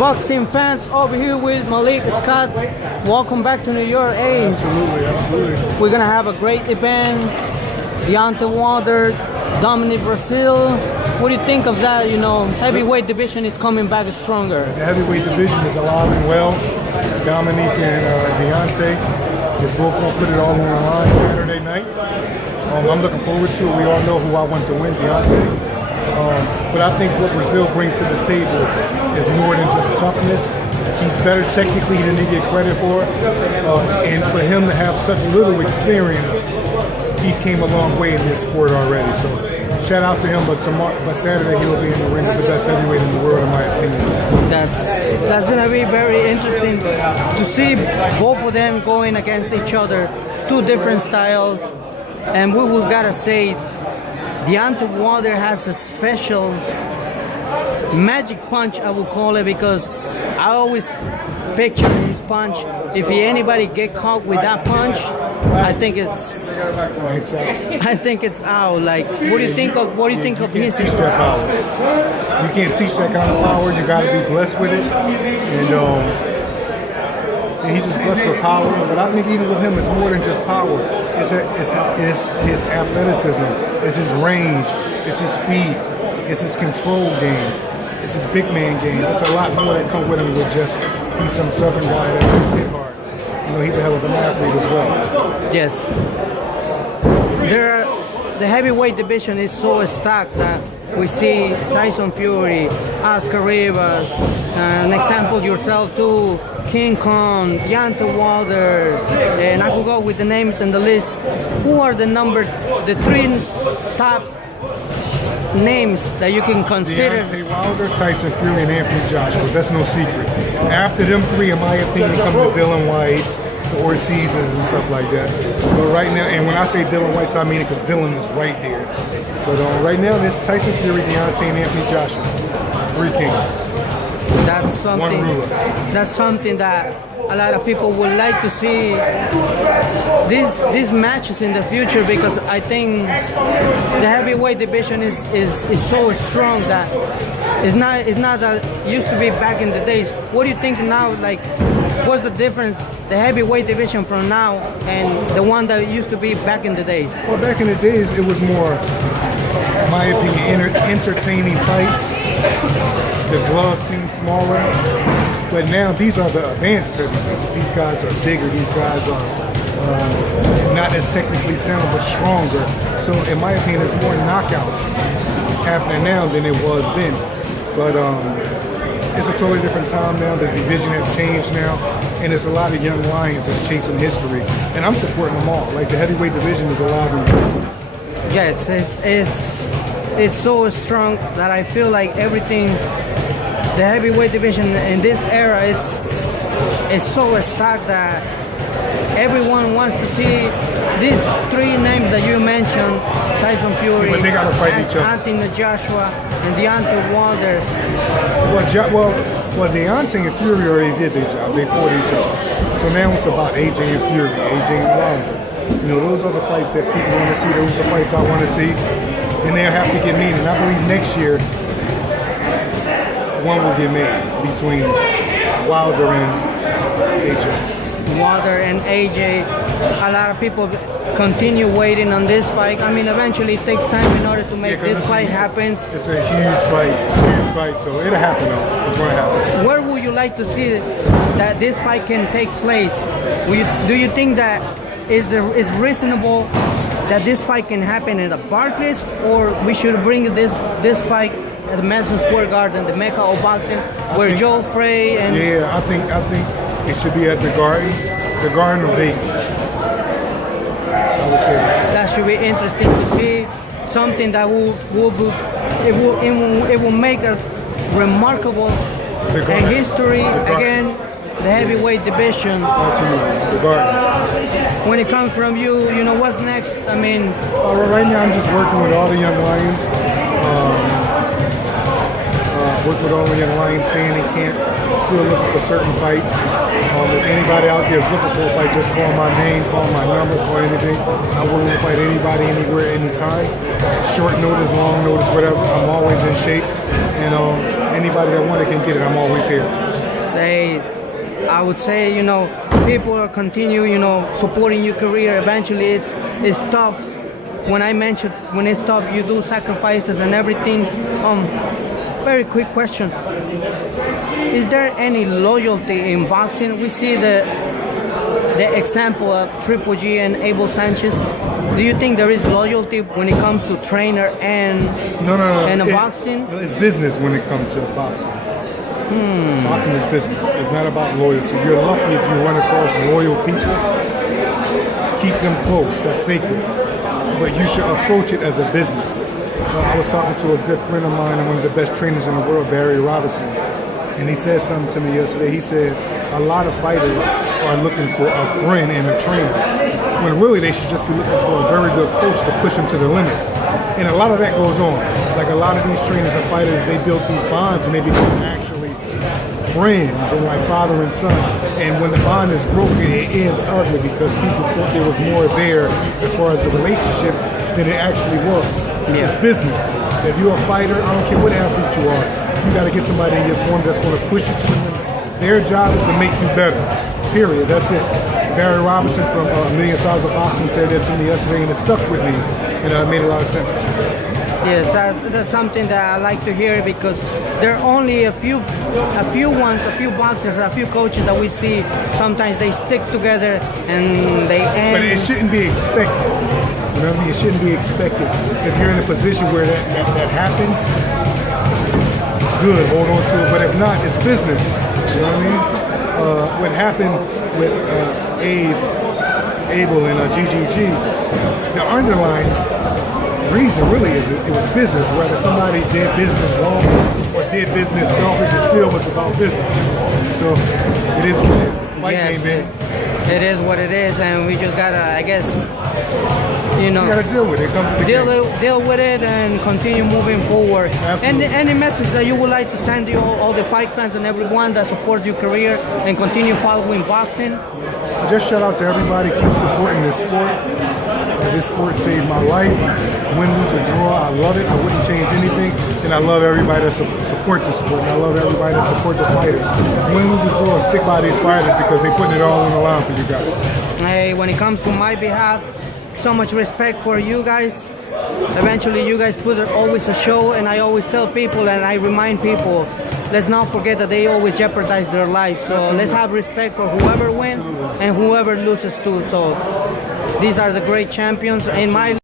Boxing fans, over here with Malik Scott. Welcome back to New York. Hey, absolutely. We're gonna have a great event. Deontay Wilder, Dominic, Breazeale. What do you think of that? You know, heavyweight division is coming back stronger. The heavyweight division is alive and well. Dominic and Deontay is both gonna put it all on the line Saturday night. I'm looking forward to it. We all know who I want to win, Deontay. But I think what Breazeale brings to the table is more than just toughness. He's better technically than he get credit for. And for him to have such little experience, he came a long way in this sport already. So shout out to him, but Saturday he'll be in the ring with the best heavyweight in the world, in my opinion. That's gonna be very interesting to see both of them going against each other. Two different styles. And we will gotta say, Deontay Wilder has a special magic punch, I would call it, because I always picture his punch. If anybody get caught with that punch, I think it's out. Like, what do you think of his? Teach that power. You can't teach that kind of power. You got to be blessed with it, and he just blessed with power. But I think even with him, it's more than just power. It's his athleticism. It's his range. It's his speed. It's his control game. It's his big man game. There's a lot more that come with him than just he's some southern guy that just hit hard. You know, he's a hell of an athlete as well. Yes. The heavyweight division is so stacked that we see Tyson Fury, Oscar Rivas, an example yourself too, King Kong, Deontay Wilder, and I could go with the names and the list. Who are the three top names that you can consider? Deontay Wilder, Tyson Fury, and Anthony Joshua. That's no secret. After them three, in my opinion, come the Dylan Whites, the Ortizes, and stuff like that. But right now, and when I say Dylan Whites, I mean it because Dylan is right there. But right now, this Tyson Fury, Deontay, and Anthony Joshua. Three kings. That's something. One ruler. That's something that a lot of people would like to see these matches in the future, because I think the heavyweight division is so strong that it's not that it used to be back in the days. What do you think now? Like, what's the difference, the heavyweight division from now and the one that used to be back in the days? Well, back in the days, it was more, in my opinion, entertaining fights. The gloves seem smaller, but now these are the advanced heavyweights. These guys are bigger. These guys are not as technically sound, but stronger. So, in my opinion, there's more knockouts happening now than it was then. But it's a totally different time now. The division has changed now, and there's a lot of young lions that's chasing history, and I'm supporting them all. Like, the heavyweight division is alive and well. Yeah, it's so strong that I feel like everything, the heavyweight division in this era, it's so stacked that everyone wants to see these three names that you mentioned: Tyson Fury, but they gotta fight each other. Anthony Joshua, and Deontay Wilder. Well, Deontay and Fury already did their job. They fought each other. So now it's about AJ and Fury, AJ and Wilder. You know, those are the fights that people want to see. Those are the fights I want to see. And they'll have to get made. And I believe next year, one will get made between Wilder and AJ. Wilder and AJ. A lot of people continue waiting on this fight. I mean, eventually it takes time in order to make this fight happen. It's a huge fight, so it'll happen though. It's going to happen. Where would you like to see that this fight can take place? Do you think that is reasonable that this fight can happen in the Barclays, or we should bring this fight at the Madison Square Garden, the Mecca of boxing, where Joe Frey and... Yeah, I think it should be at the Garden of Vegas. I would say that should be interesting to see, something that will make a remarkable history again. The heavyweight division. Absolutely, the Garden. When it comes from you, you know, what's next? I mean, right now I'm just working with all the young lions. Working with all the young lions, staying in camp, still looking for certain fights. If anybody out there is looking for a fight, just call my name, call my number, call anything. I will fight anybody, anywhere, anytime. Short notice, long notice, whatever. I'm always in shape, and anybody that wants it can get it. I'm always here. I would say, people are continue, supporting your career. Eventually, it's tough. When it's tough, you do sacrifices and everything. Very quick question: is there any loyalty in boxing? We see the example of Triple G and Abel Sanchez. Do you think there is loyalty when it comes to trainer and boxing? It's business when it comes to boxing. Boxing is business. It's not about loyalty. You're lucky if you run across loyal people. Keep them close. That's sacred. But you should approach it as a business. I was talking to a good friend of mine and one of the best trainers in the world, Barry Robinson, and he said something to me yesterday. He said a lot of fighters are looking for a friend and a trainer, when really they should just be looking for a very good coach to push them to the limit. And a lot of that goes on. Like a lot of these trainers and fighters, they build these bonds and they become actually friends and like father and son. And when the bond is broken, it ends ugly because people thought there was more there as far as the relationship than it actually was. It's business. If you're a fighter, I don't care what athlete you are, you got to get somebody in your corner that's going to push you to the limit. Their job is to make you better. Period. That's it. Barry Robinson from A Million Styles of Boxing said that to me yesterday, and it stuck with me, and it made a lot of sense. Yes, that's something that I like to hear, because there are only a few boxers, a few coaches that we see. Sometimes they stick together and they end. But it shouldn't be expected. You know what I mean? It shouldn't be expected. If you're in a position where that happens, good, hold on to it. But if not, it's business. You know what I mean? What happened with Abel and GGG, the underlying reason really is it was business. Whether somebody did business wrong or did business selfish, it still was about business. So it is what it is. Yes, it is what it is, and we just gotta, I guess, you gotta deal with it. Deal with it and continue moving forward. Absolutely. And any message that you would like to send to all the fight fans and everyone that supports your career and continue following boxing? Just shout out to everybody. Keep supporting this sport. This sport saved my life. Win, lose, or draw, I love it. I wouldn't change anything. And I love everybody that support the sport. And I love everybody that support the fighters. Win, lose, or draw, stick by these fighters because they're putting it all on the line for you guys. Hey, when it comes to my behalf, so much respect for you guys. Eventually, you guys put always a show, and I always tell people and I remind people, let's not forget that they always jeopardize their lives. So let's have respect for whoever wins and whoever loses too. So these are the great champions in my